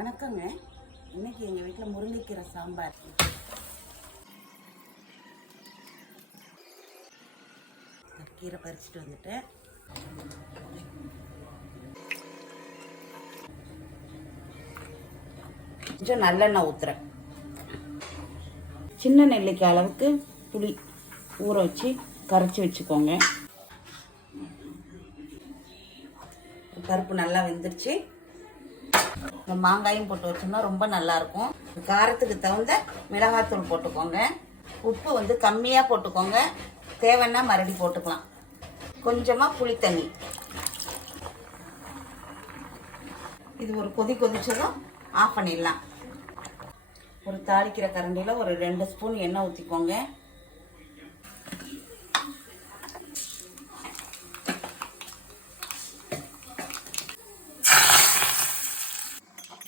வணக்கங்க. இன்னைக்கு எங்கள் வீட்டில் முருங்கைக்கீரை சாம்பார். கீரை பறிச்சுட்டு வந்துட்டேன். கொஞ்சம் நல்லெண்ணெய் ஊற்றுறேன். சின்ன நெல்லிக்காய் அளவுக்கு புளி ஊற வச்சு கரைச்சி வச்சுக்கோங்க. பருப்பு நல்லா வெந்துருச்சு. மாங்காயும் போட்டு வச்சோம்னா ரொம்ப நல்லாயிருக்கும். காரத்துக்கு தகுந்த மிளகாத்தூள் போட்டுக்கோங்க. உப்பு வந்து கம்மியாக போட்டுக்கோங்க, தேவைன்னா மறுபடி போட்டுக்கலாம். கொஞ்சமாக புளி தண்ணி. இது ஒரு கொதி கொதிச்சதும் ஆஃப் பண்ணிடலாம். ஒரு தாளிக்கிற கரண்டியில் ஒரு 2 ஸ்பூன் எண்ணெய் ஊற்றிக்கோங்க.